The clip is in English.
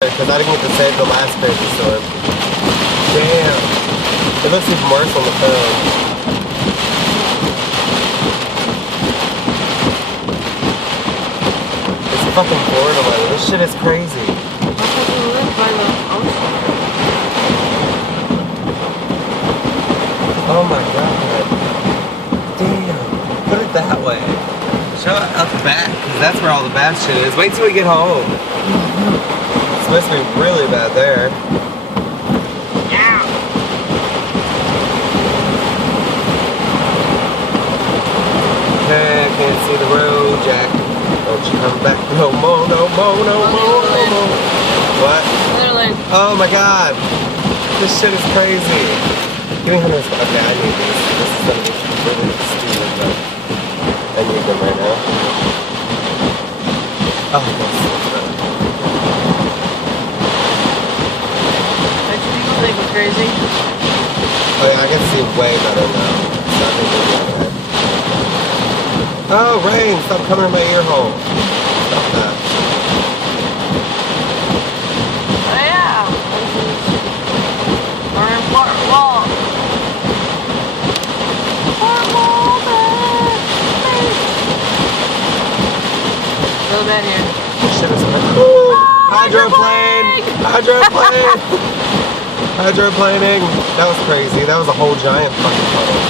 Because I didn't get to save the last crazy storm. Damn. It looks even worse on the phone. It's fucking Florida weather. This shit is crazy. Oh my god. Damn. Put it that way. Show it up back, because that's where all the bad shit is. Wait till we get home. It's supposed to be really bad there. Yeah. Okay, I can't see the road, Jack. Don't you come back. No more, no more, no more, no more. What? Literally. Oh my god. This shit is crazy. Give me 100. Okay, I need these. This is gonna be really stupid, but I need them right now. Oh, yes. Don't you people think we're crazy? Oh yeah, I can see way better now. So I think we'll be alright. Oh, rain! Stop coming in my ear hole. Stop that. Oh yeah. We're in Fort Wall. Fort Wall, so bad here. This shit is hydroplane! Hydroplane! Hydroplaning! That was crazy. That was a whole giant fucking tunnel.